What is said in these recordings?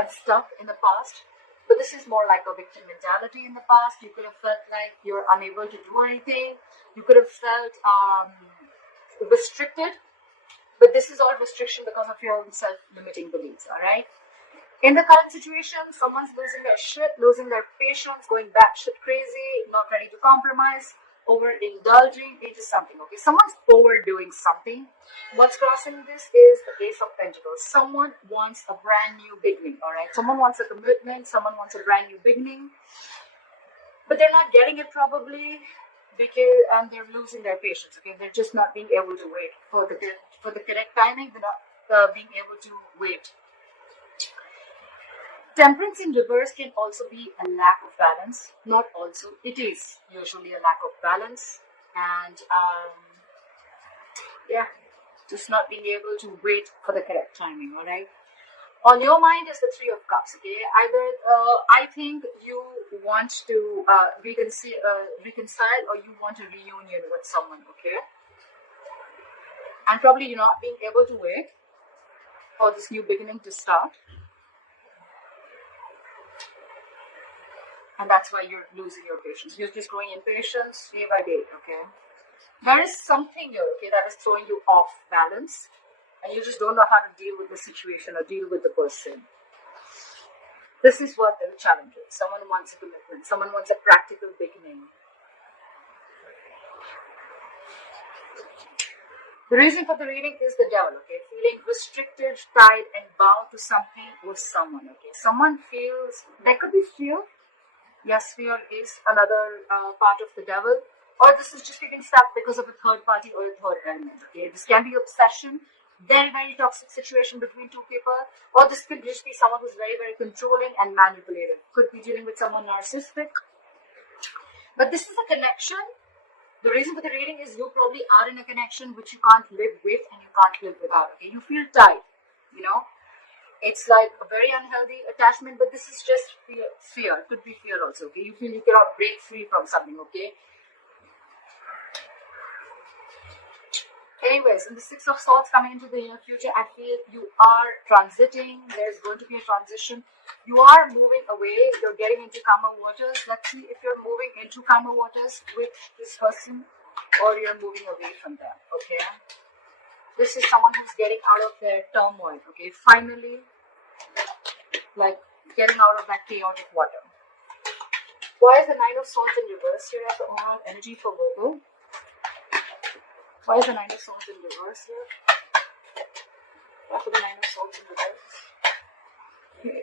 and stuck in the past. But this is more like a victim mentality in the past. You could have felt like you're unable to do anything. You could have felt restricted. But this is all restriction because of your own self-limiting beliefs, all right? In the current situation, someone's losing their shit, losing their patience, going batshit crazy, not ready to compromise, overindulging into something, okay? Someone's overdoing something. What's crossing this is the Ace of Pentacles. Someone wants a brand new beginning, all right? Someone wants a commitment, someone wants a brand new beginning, but they're not getting it probably because they're losing their patience, okay? They're just not being able to wait for the correct timing. They're not being able to wait. Temperance in reverse can also be a lack of balance. Not also, it is usually a lack of balance. And yeah, just not being able to wait for the correct timing, all right? On your mind is the Three of Cups, okay? Either I think you want to reconcile or you want a reunion with someone, okay? And probably you're not being able to wait for this new beginning to start. And that's why you're losing your patience. You're just growing impatience day by day, okay? There is something here, okay, that is throwing you off balance. And you just don't know how to deal with the situation or deal with the person. This is what the challenge is. Someone wants a commitment. Someone wants a practical beginning. The reason for the reading is the Devil, okay? Feeling restricted, tied, and bound to something or someone, okay? Someone feels, there could be fear. Yes, fear is another part of the Devil. Or this is just getting stuck because of a third party or a third element, okay? This can be obsession, very, very toxic situation between two people. Or this could just be someone who's very, very controlling and manipulative. Could be dealing with someone narcissistic. But this is a connection. The reason for the reading is you probably are in a connection which you can't live with and you can't live without, okay? You feel tied, you know? It's like a very unhealthy attachment, but this is just fear. It could be fear also, okay? You feel you cannot break free from something, okay? Anyways, in the Six of Swords coming into the near future, I feel you are transiting. There's going to be a transition. You are moving away. You're getting into calmer waters. Let's see if you're moving into calmer waters with this person or you're moving away from them, okay? This is someone who's getting out of their turmoil, okay? Finally, like getting out of that chaotic water. Why is the Nine of Swords in reverse here as the overall energy for Virgo? Why is the Nine of Swords in reverse here? Why for the Nine of Swords in reverse? Okay.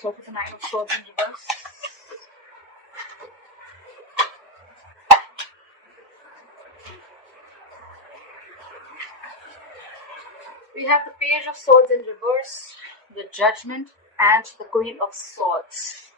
So for the Nine of Swords in reverse. We have the Page of Swords in reverse, the Judgment, and the Queen of Swords.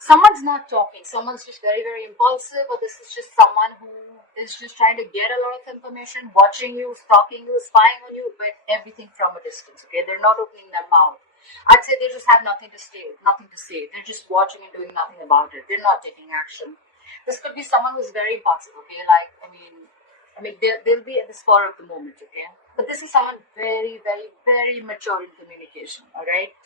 Someone's not talking. Someone's just very, very impulsive, or this is just someone who is just trying to get a lot of information, watching you, stalking you, spying on you, but everything from a distance, okay? They're not opening their mouth. I'd say they just have nothing to say. They're just watching and doing nothing about it. They're not taking action. This could be someone who's very impulsive, okay? Like, I mean, they'll be at the spur of the moment, okay? But this is someone very, very, very mature in communication, all right?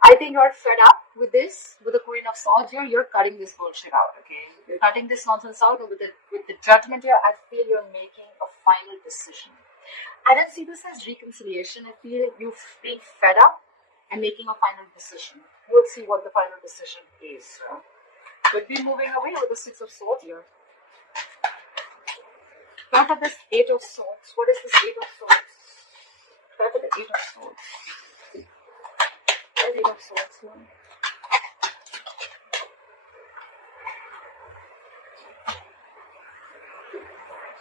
I think you're fed up with this, with the Queen of Swords here. You're cutting this bullshit out, okay? You're cutting this nonsense out. With the Judgment here, I feel you're making a final decision. I don't see this as reconciliation. I feel you being fed up and making a final decision. We'll see what the final decision is. Could be moving away with the Six of Swords here. What about this Eight of Swords? What is this Eight of Swords? What about the Eight of Swords? Eight of Swords here.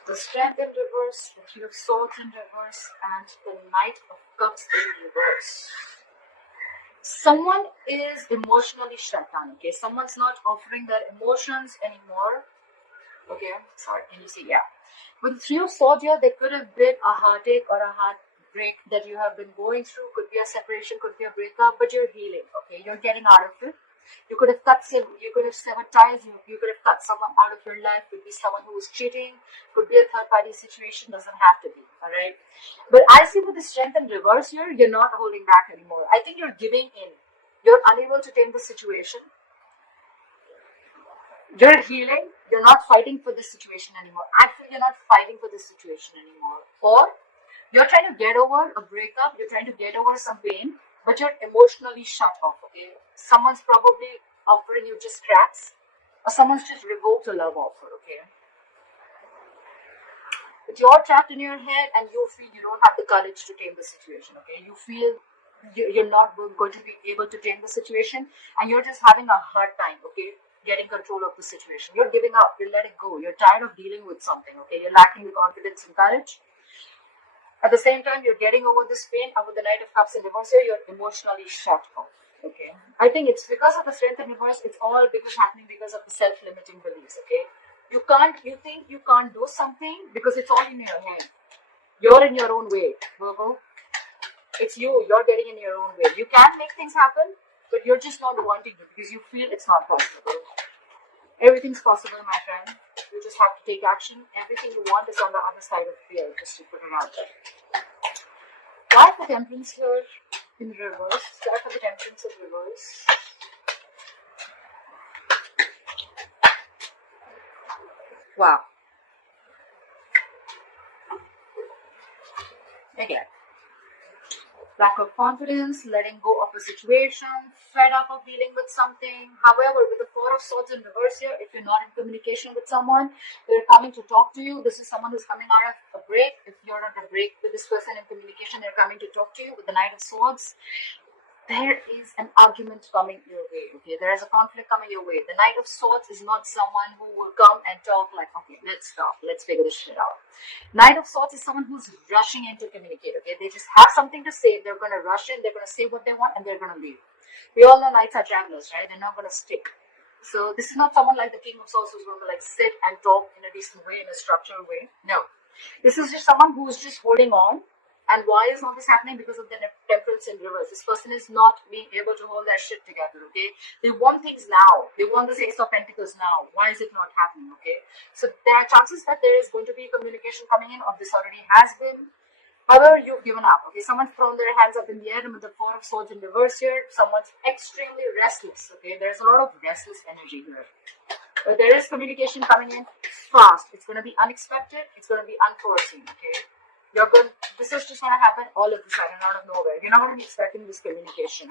The Strength in reverse, the Three of Swords in reverse, and the Knight of Cups in reverse. Someone is emotionally shut down, okay? Someone's not offering their emotions anymore. Okay, sorry, can you see? Yeah. With the Three of Swords here, there could have been a heartache or a heartbreak that you have been going through. Could be a separation, could be a breakup, but you're healing, okay? You're getting out of it. You could have you could have severed ties, you could have cut someone out of your life. Could be someone who is cheating, could be a third party situation, doesn't have to be, all right? But I see with the strength in reverse here, you're not holding back anymore. I think you're giving in. You're unable to tame the situation. You're healing. You're not fighting for this situation anymore. Actually, you're not fighting for this situation anymore. Or you're trying to get over a breakup. You're trying to get over some pain, but you're emotionally shut off, okay? Someone's probably offering you just scraps, or someone's just revoked a love offer, okay? But you're trapped in your head and you feel you don't have the courage to tame the situation, okay? You feel you're not going to be able to tame the situation, and you're just having a hard time, okay, getting control of the situation. You're giving up, you're letting go, you're tired of dealing with something, okay? You're lacking the confidence and courage. At the same time, you're getting over this pain, and with the Knight of Cups in reverse here, you're emotionally shut off, okay? I think it's because of the strength in reverse, it's all happening because of the self-limiting beliefs, okay? You think you can't do something because it's all in your head. You're in your own way, Virgo. It's you're getting in your own way. You can make things happen, but you're just not wanting to because you feel it's not possible. Everything's possible, my friend. You just have to take action. Everything you want is on the other side of fear, just to put it out there. Why the Temperance here in reverse? Start for the Temperance in reverse. Wow. Again. Lack of confidence, letting go of a situation, fed up of dealing with something. However, with the Four of Swords in reverse here, if you're not in communication with someone, they're coming to talk to you. This is someone who's coming out of a break. If you're at a break with this person in communication, they're coming to talk to you. With the Knight of Swords, there is an argument coming your way, okay? There is a conflict coming your way. The Knight of Swords is not someone who will come and talk like, okay, let's stop, let's figure this shit out. Knight of Swords is someone who's rushing in to communicate, okay? They just have something to say, they're going to rush in, they're going to say what they want, and they're going to leave. We all know Knights are travelers, right? They're not going to stick. So this is not someone like the King of Swords who's going to like sit and talk in a decent way, in a structured way. No. This is just someone who's just holding on. And why is all this happening? Because of the Temperance in reverse. This person is not being able to hold their shit together, okay? They want things now. They want the Ace of Pentacles now. Why is it not happening, okay? So there are chances that there is going to be communication coming in, or this already has been. However, you've given up, okay? Someone's thrown their hands up in the air, and with the Four of Swords in reverse here, someone's extremely restless, okay? There's a lot of restless energy here. But there is communication coming in fast. It's going to be unexpected. It's going to be unforeseen, okay? This is just going to happen all of a sudden, out of nowhere. You're not going to be expecting this communication.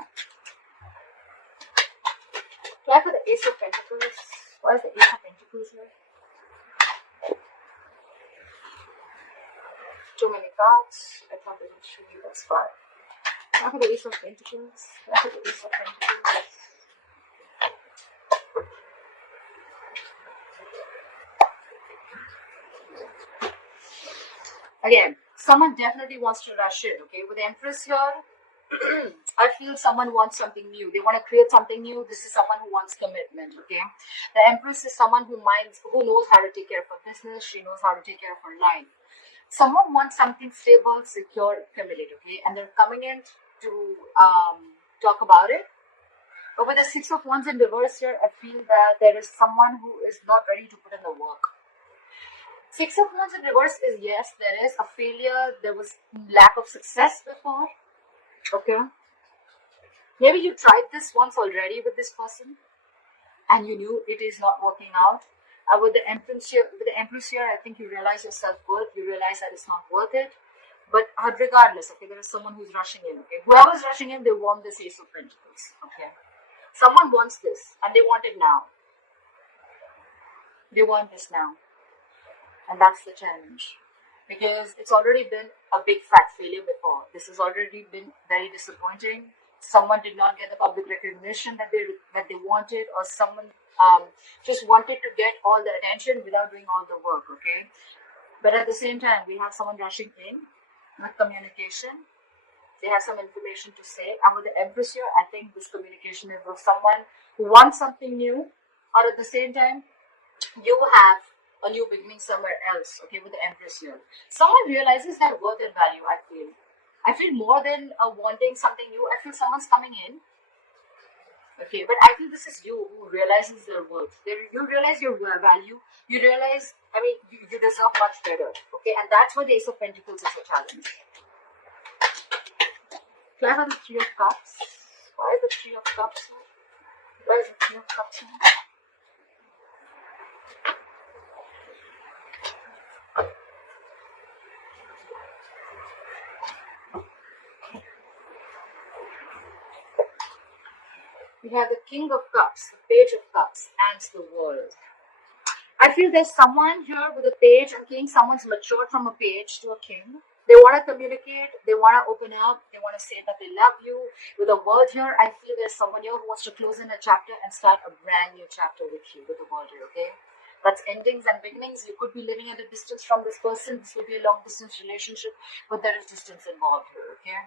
Try for the Ace of Pentacles. Why is the Ace of Pentacles here? Too many cards. I thought they would show you. That's fine. Try for the Ace of Pentacles. Try for the Ace of Pentacles. Again, someone definitely wants to rush in, okay? With the Empress here, I feel someone wants something new. They want to create something new. This is someone who wants commitment, okay? The Empress is someone who knows how to take care of her business. She knows how to take care of her life. Someone wants something stable, secure, committed, okay? And they're coming in to talk about it. But with the Six of Wands in reverse here, I feel that there is someone who is not ready to put in the work. Six of Wands in reverse is, yes, there is a failure. There was lack of success before. Okay. Maybe you tried this once already with this person, and you knew it is not working out. With the Empress here, I think you realize your self-worth. You realize that it's not worth it. But regardless, okay, there is someone who's rushing in. Okay, whoever's rushing in, they want this Ace of Pentacles. Okay, someone wants this, and they want it now. They want this now. And that's the challenge, because it's already been a big fat failure before. This has already been very disappointing. Someone did not get the public recognition that they wanted, or someone just wanted to get all the attention without doing all the work, okay? But at the same time, we have someone rushing in with communication. They have some information to say. And with the Empress here, I think this communication is with someone who wants something new, or at the same time, you have a new beginning somewhere else, okay, with the Empress here. Someone realizes their worth and value, I feel. I feel more than wanting something new. I feel someone's coming in Okay, but I think this is you who realizes your worth. You realize your value. You realize, I mean, you deserve much better. Okay, and that's why the Ace of Pentacles is a challenge. Why are the Three of Cups? Why is the Three of Cups here? Why is the Three of Cups here? We have the King of Cups, the Page of Cups, and the World. I feel there's someone here with a page and king. Someone's matured from a page to a king. They want to communicate. They want to open up. They want to say that they love you. With a world here, I feel there's someone here who wants to close in a chapter and start a brand new chapter with you, with the world here, okay? That's endings and beginnings. You could be living at a distance from this person. This would be a long distance relationship, but there is distance involved here, okay?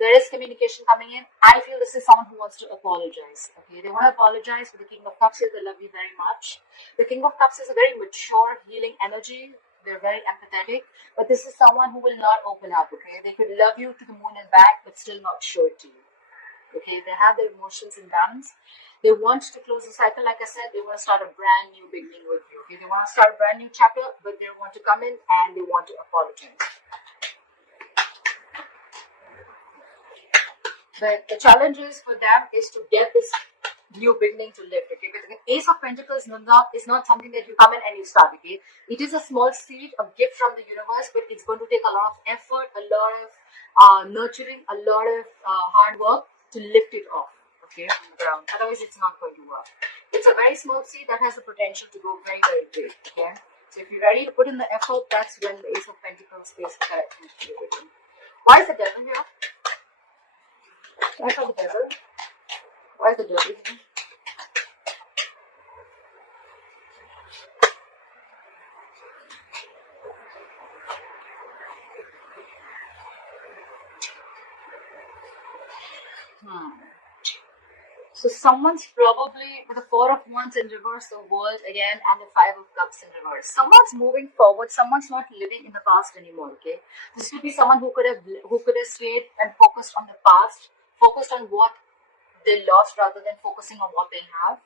There is communication coming in. I feel this is someone who wants to apologize. Okay, they want to apologize. With the King of Cups here, they love you very much. The King of Cups is a very mature, healing energy. They're very empathetic, but this is someone who will not open up. Okay, they could love you to the moon and back, but still not show it to you. Okay, they have their emotions in balance. They want to close the cycle. Like I said, they want to start a brand new beginning with you. Okay, they want to start a brand new chapter, but they want to come in and they want to apologize. But the challenge is for them is to get this new beginning to live. Okay, because the Ace of Pentacles is not something that you come in and you start. Okay, it is a small seed, a gift from the universe, but it's going to take a lot of effort, a lot of nurturing, a lot of hard work to lift it off. Okay, from the ground. Otherwise, it's not going to work. It's a very small seed that has the potential to grow very, very big. Okay, so if you're ready to put in the effort, that's when the Ace of Pentacles is correct. Why is the Devil here? Why is the Devil? Why is the Devil here? So someone's probably with the Four of Wands in reverse, the World again, and the Five of Cups in reverse. Someone's moving forward. Someone's not living in the past anymore. Okay, this could be someone who could have stayed and focused on the past, focused on what they lost rather than focusing on what they have.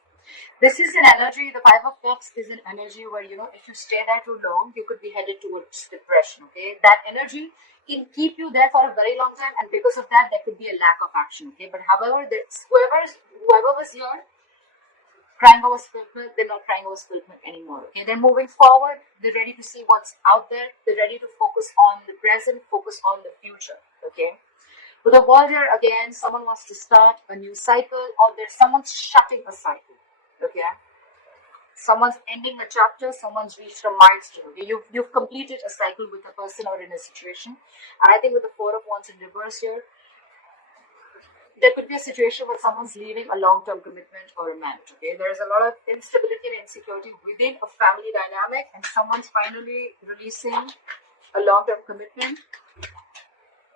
This is an energy. The Five of Cups is an energy where, you know, if you stay there too long, you could be headed towards depression. Okay, that energy can keep you there for a very long time, and because of that, there could be a lack of action. Okay, but however, whoever was here crying over spilt milk, they're not crying over spilt milk anymore. Okay, they're moving forward. They're ready to see what's out there. They're ready to focus on the present, focus on the future. Okay. With the World here, again, someone wants to start a new cycle, or there's someone's shutting a cycle. Okay, someone's ending a chapter, someone's reached a milestone. Okay? You've completed a cycle with a person or in a situation. And I think with the Four of Wands in reverse here, there could be a situation where someone's leaving a long-term commitment or a marriage. Okay, there's a lot of instability and insecurity within a family dynamic, and someone's finally releasing a long-term commitment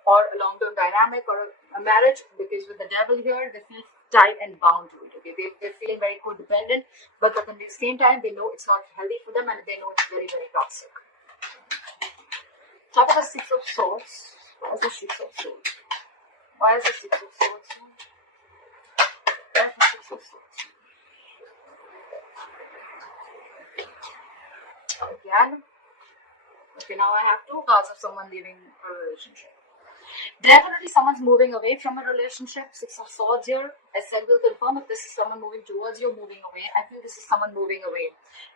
or a long-term dynamic or a marriage, because with the Devil here, they feel tied and bound to it. Okay, they're feeling very codependent, but at the same time, they know it's not healthy for them, and they know it's very, very toxic. Talk about the Six of Swords. Why is the Six of Swords? Why is the Six of Swords? Why is the Six of Swords? Again. Okay, now I have two cards of someone leaving a relationship. Definitely someone's moving away from a relationship. Six of Swords here. As I will confirm if this is someone moving towards you, moving away. I feel this is someone moving away.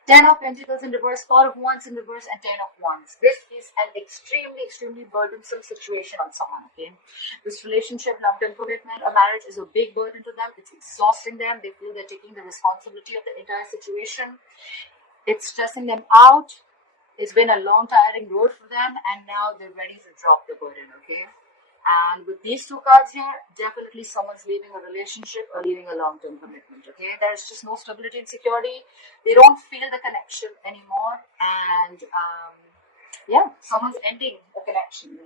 10 of Pentacles in reverse, Four of Wands in reverse, and 10 of Wands. This is an extremely, extremely burdensome situation on someone, okay? This relationship, long-term commitment, a marriage is a big burden to them. It's exhausting them. They feel they're taking the responsibility of the entire situation. It's stressing them out. It's been a long, tiring road for them, and now they're ready to drop the burden, okay? And with these two cards here, definitely someone's leaving a relationship or leaving a long-term commitment, okay? There's just no stability and security. They don't feel the connection anymore. And, yeah, someone's ending a connection.